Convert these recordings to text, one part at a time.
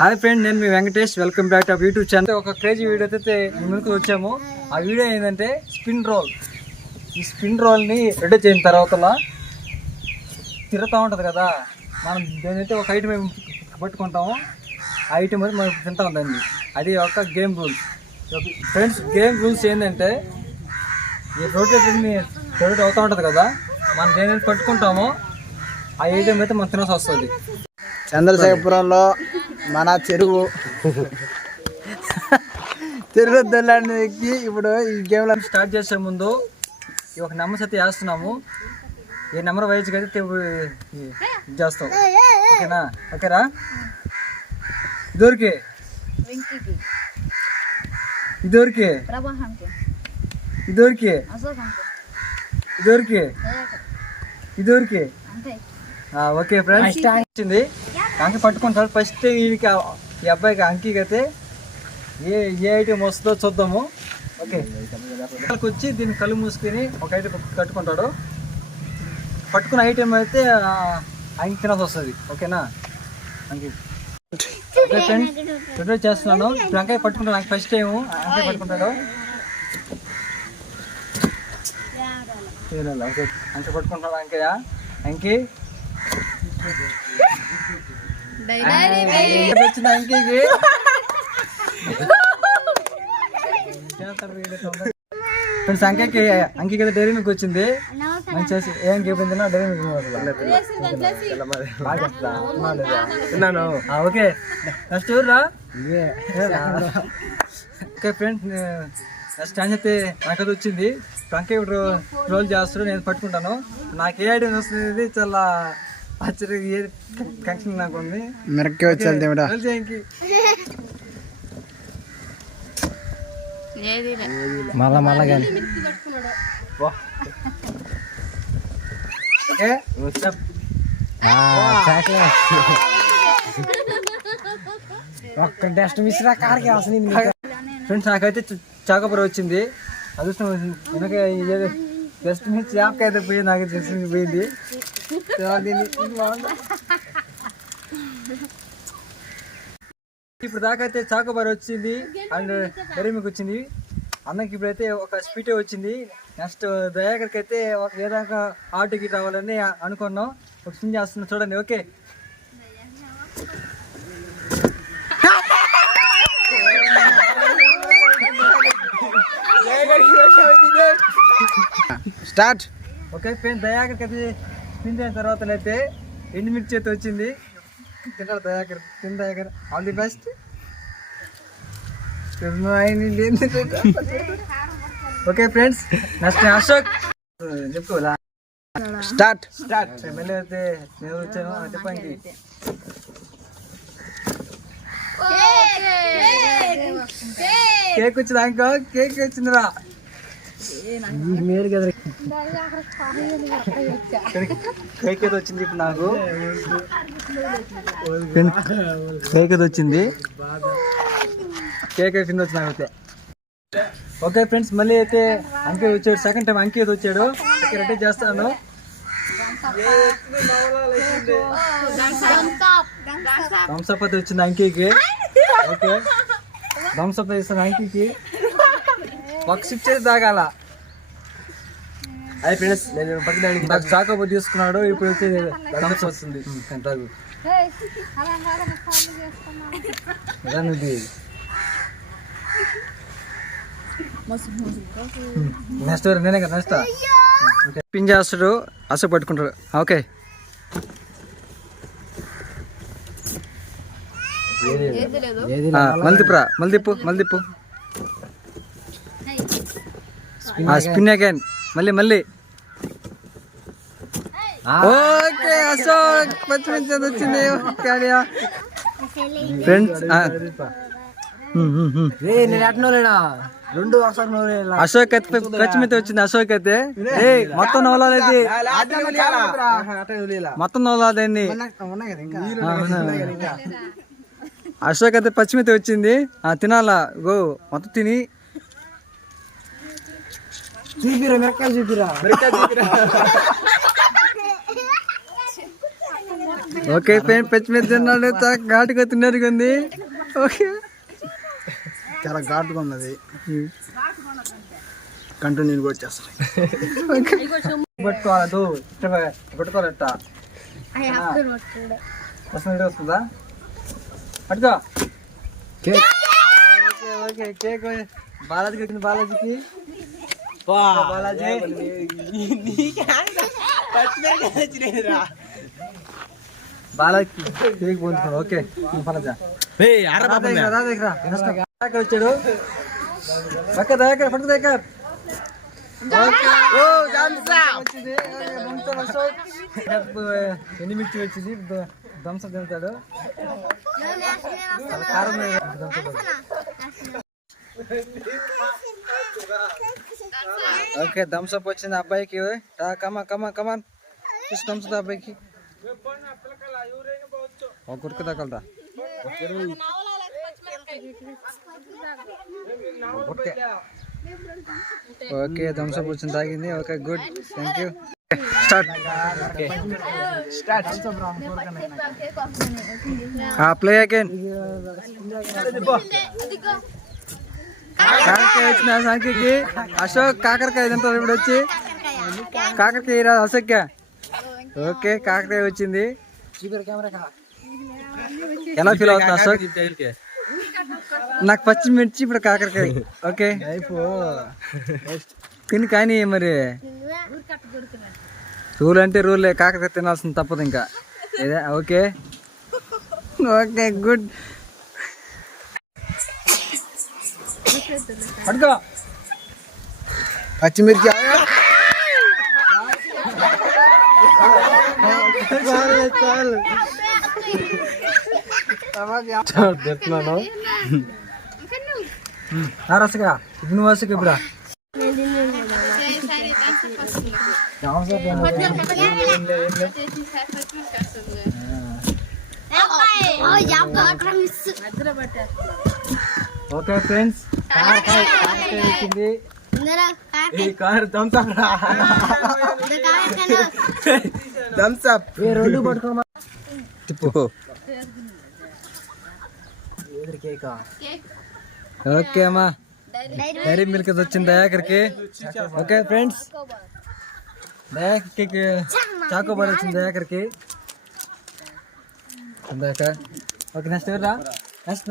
Hi friend, నేను మీ Venkatesh. Welcome back to YouTube channel. ఒక క్రేజీ వీడియో అయితే ముందుకు వచ్చాము. ఆ వీడియో ఏంటంటే స్పిన్ రోల్. ఈ స్పిన్ రోల్ని రెడీ చేసిన తర్వాత తిరుగుతూ ఉంటుంది కదా, మనం దేనైతే ఒక ఐటమ్ పట్టుకుంటాము, ఆ ఐటమ్ అయితే మనం తింటాం దాన్ని. అది ఒక game rules. Friends, game rules ఏంటంటే ఈ రొటేట్ అవుతూ ఉంటుంది కదా, మనం దేనైతే పట్టుకుంటామో ఆ ఐటమ్ అయితే మనం తినాల్సి వస్తుంది. చంద్రశేఖపురంలో మన చెరువు దొల్లానికి ఇప్పుడు ఈ గేమ్లో స్టార్ట్ చేసే ముందు ఈ ఒక నెంబర్స్ అయితే వేస్తున్నాము. ఏ నెంబర్ వైజ్గా అయితే చేస్తాం. ఓకేనా? ఓకేరా? ఇదివరకే ఇదివరకే ఇదివరకే ఇదివరకే ఇదివరకే ఓకే ఫ్రెండ్స్, వచ్చింది. అంకి పట్టుకుంటారు. ఫస్ట్ వీడికి ఈ అబ్బాయికి అంకికి అయితే ఏ ఐటమ్ వస్తుందో చూద్దాము. ఓకే, వచ్చి దీన్ని కళ్ళు మూసుకొని ఒక ఐటమ్ కట్టుకుంటాడు. పట్టుకున్న ఐటమ్ అయితే అంకి తినాల్సి వస్తుంది. ఓకేనా? అంకి ఓకే ఫ్రెండ్స్, ప్రిపేర్ చేస్తున్నాను. ఇప్పుడు అంకాయ పట్టుకుంటాడు. నాకు ఫస్ట్ టైం అంకాయ పట్టుకుంటాడు. ఓకే, అంకాయ పట్టుకుంటాడు. అంకయ్య అంకి వచ్చింది. అంకికి ఫ్రెండ్స్, అంకికి అయితే డైరీ మిల్క్ వచ్చింది. మంచి ఏం గేపింది డైరీ మిల్క్. ఓకే, నెక్స్ట్ ఎవరురా? ఓకే ఫ్రెండ్స్, నెక్స్ట్ ఛాన్స్ అయితే నాకైతే వచ్చింది. అంకే ఇప్పుడు రోల్ చేస్తాడు, నేను పట్టుకుంటాను. నాకు ఏ ఐడియా వస్తుంది చాలా ఆశ్చర్య కనెక్షన్ నాకు ఉంది. మిరక్కి వచ్చి మళ్ళా మళ్ళా కానీ ఒక్క డస్ట్ మిశ్రా కార్కి వస్తుంది. ఫ్రెండ్స్, నాకైతే చాకపర వచ్చింది. అదృష్టం వెనక జస్ట్ మిస్ యాప్కి అయితే పోయి నాకు తెలిసి పోయింది. ఇప్పుడు దాకా అయితే చాకోబార్ వచ్చింది అండ్ డైరీ మిల్క్ వచ్చింది. అన్నకి ఇప్పుడైతే ఒక స్వీటే వచ్చింది. నెక్స్ట్ దయాకర్కి అయితే ఒక ఏదాకా ఆటోకి రావాలని అనుకున్నాం. ఒక స్పిన్ చేస్తున్నా చూడండి. Okay, start. ఓకే ఫ్రెండ్స్, దయాకర్కి అయితే స్పిన్ చేసిన తర్వాత అయితే ఎండుమిర్చి అయితే వచ్చింది. తింటాడు Dayakar. Dayakar all the best. Okay friends, next Ashok చెప్పుకోవాలా? స్టార్ట్. మళ్ళీ అయితే నేను వచ్చాను చెప్పండి. కేక్ వచ్చింది. ఇంకో కేక్ వచ్చిందిరా. కేక్ అయితే వచ్చింది. ఇప్పుడు నాకు కేక్ అయితే వచ్చింది. కేక్ అయితే వచ్చి నాకైతే. ఓకే ఫ్రెండ్స్, మళ్ళీ అయితే అంకే వచ్చాడు. సెకండ్ టైం అంకే అయితే వచ్చాడు. రెడీ చేస్తాను. థమ్స్అప్ అయితే వచ్చింది అంకీకి. ఓకే, థమ్స్అప్ ఇస్తాను అంకీకి. ఒక సిప్ చేసి తాగాల. అది ఫ్రెండ్స్, నేను పక్కదానికి నాకు చాకోబో తీసుకున్నాడు. ఇప్పుడు వచ్చి థమ్స్ వస్తుంది. తాగు. నెక్స్ట్ నేనే కదా నెక్స్ట్ పిన్ చేస్తాడు. అసలు పట్టుకుంటాడు. ఓకే, మల్దిపురా మల్దిప్పు మల్దిప్పు స్పిన్ అగైన్. మళ్ళీ ఓకే, అశోక్ పచ్చిమిర్చి వచ్చింది. ఫ్రెండ్స్, అశోక్ అయితే పచ్చిమిర్చి వచ్చింది. అశోక్ అయితే మొత్తం నవలాది, మొత్తం నవలాదండి. అశోక్ అయితే పచ్చిమిర్చి వచ్చింది. తినాలా? గో మొత్తం తిని చూపిరా, మిరకాయ చూపిరా. ఓకే పెయిన్ పచ్చిమిర్చి తిన్నాడు, చాలా ఘాటుగా తిన్నట్టుగా ఉంది. ఓకే చాలా ఘాటుగా ఉన్నది, కంటూ నీళ్ళు కూడా చేస్తాను. పట్టుకోవాలి పట్టుకోవాలట వస్తుందా పట్టుకో. ఓకే కేక్ బాలాజీకి వచ్చింది. బాలాజీకి బాలాజీ బాలాజీ కేక్ పొందుకున్నాడు. ఓకే వచ్చాడు పక్క దగ్గర పట్టుకు దగ్గర ఎండుమిర్చి వచ్చింది, దంస తింటాడు. ఓకే థమ్స్అప్ వచ్చింది అబ్బాయికి. కమా కమా కమాన్ చూసి థమ్స్అప్ అబ్బాయికి ఒక గుర్కు తగలరా. ఓకే థమ్స్అప్ వచ్చింది తాగింది. Okay good thank you. Start play again. కాకరకాయ వచ్చిన సంఖ్యకి అశోక్ కాకరకాయ తింటారు ఇప్పుడు వచ్చి. కాకరకాయ రాదు అశోక్. ఓకే కాకరకాయ వచ్చింది. ఎలా ఫీల్ అవుతుంది అశోక్? నాకు పచ్చిమిర్చి ఇప్పుడు కాకరకాయ. ఓకే తిని కానీ మరి రూల్ అంటే రూలే, కాకరకాయ తినాల్సింది తప్పదు ఇంకా. Okay okay good. పడుకో పచ్చిమిర్చి చెప్తున్నాను రసగా ఇప్పుడు వసకి ఇప్పుడు ఓకే ఫ్రెండ్స్ వచ్చింది. రెండు పట్టుకోమా తిప్పు. ఓకే అమ్మా డైరీ మిల్క్ వచ్చింది దయాకర్కి. ఓకే ఫ్రెండ్స్ దయాకర్కి చాకోబార్ వచ్చింది దయాకర్కి. ఓకే నెక్స్ట్ ఎవరా? నెక్స్ట్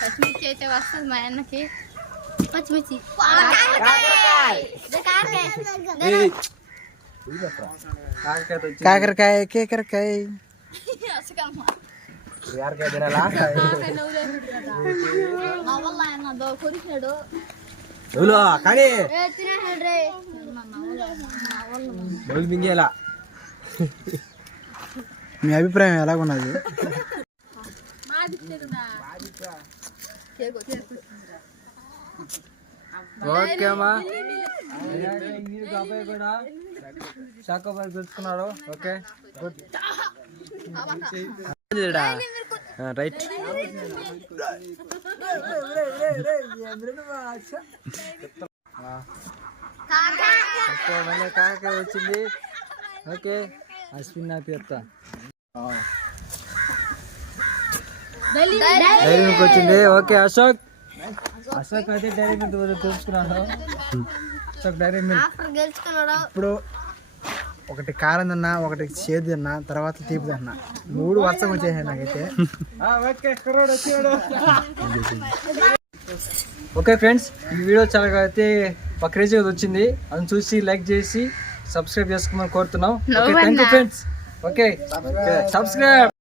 పచ్చిమిర్చి అయితే వస్తుంది మా అన్నకి. పచ్చిమిర్చి కాకరకాయ కేకరకాయ మింగేలా. మీ అభిప్రాయం ఎలాగున్నది? ఓకే అమ్మా అబ్బాయి కూడా చాకోబార్ తెచ్చుకున్నాడు. Okay good right. మళ్ళీ కాకరకాయ వచ్చింది. ఓకే అశ్విన్ నా పేరుతా డైరీ మిల్క్ వచ్చింది. ఓకే అశోక్ అశోక్ అయితే డైరీ మిల్క్ తెలుసుకున్నాడు. అశోక్ డైరీ మిల్క్ ఇప్పుడు ఒకటి కారం తిన్నా, ఒకటి చేదు తిన్నా, తర్వాత తీపి తిన్నా, మూడు వర్షం వచ్చేసాయి నాకైతే. ఓకే ఫ్రెండ్స్ ఈ వీడియో చాలా అయితే ఒక క్రేజీగా వచ్చింది. అది చూసి లైక్ చేసి సబ్స్క్రైబ్ చేసుకోమని కోరుతున్నాం. Okay thank you friends. Okay subscribe.